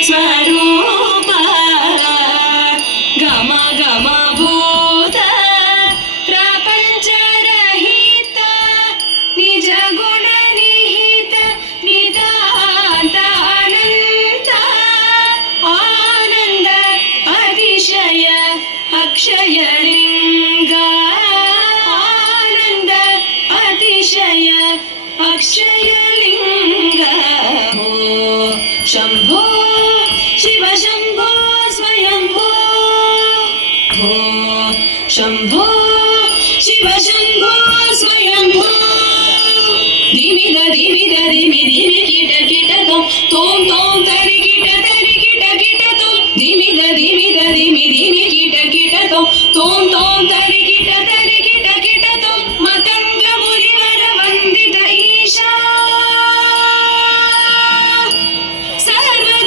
ಸ್ವರೂಪ ಗಮ ಗಮ ಭೂತ ಪ್ರಪಂಚರಹಿತ ನಿಜ ಗುಣ ನಿಹಿತ ನಿತಾಂತ ಅನಂತ ಆನಂದ ಅತಿಶಯ ಅಕ್ಷಯಲಿಂಗ ಆನಂದ ಅತಿಶಯ ಅಕ್ಷಯಲಿಂಗ ಹೋ ಶಂಭೋ ಶಿವ ಶಂಭೋ ಸ್ವಯಂಭೋ ಹೋ ಶಂಭೋ ಶಿವ ಶಂಭೋ ಸ್ವಯಂಭೋ ಧಿಮಿದ ಧಿಮಿದ ಧಿಮಿ ಧಿಮಿ ಕಿಟ ಕಿಟ ತೋಂ ತೋಂ ತೋಂ ತರಿ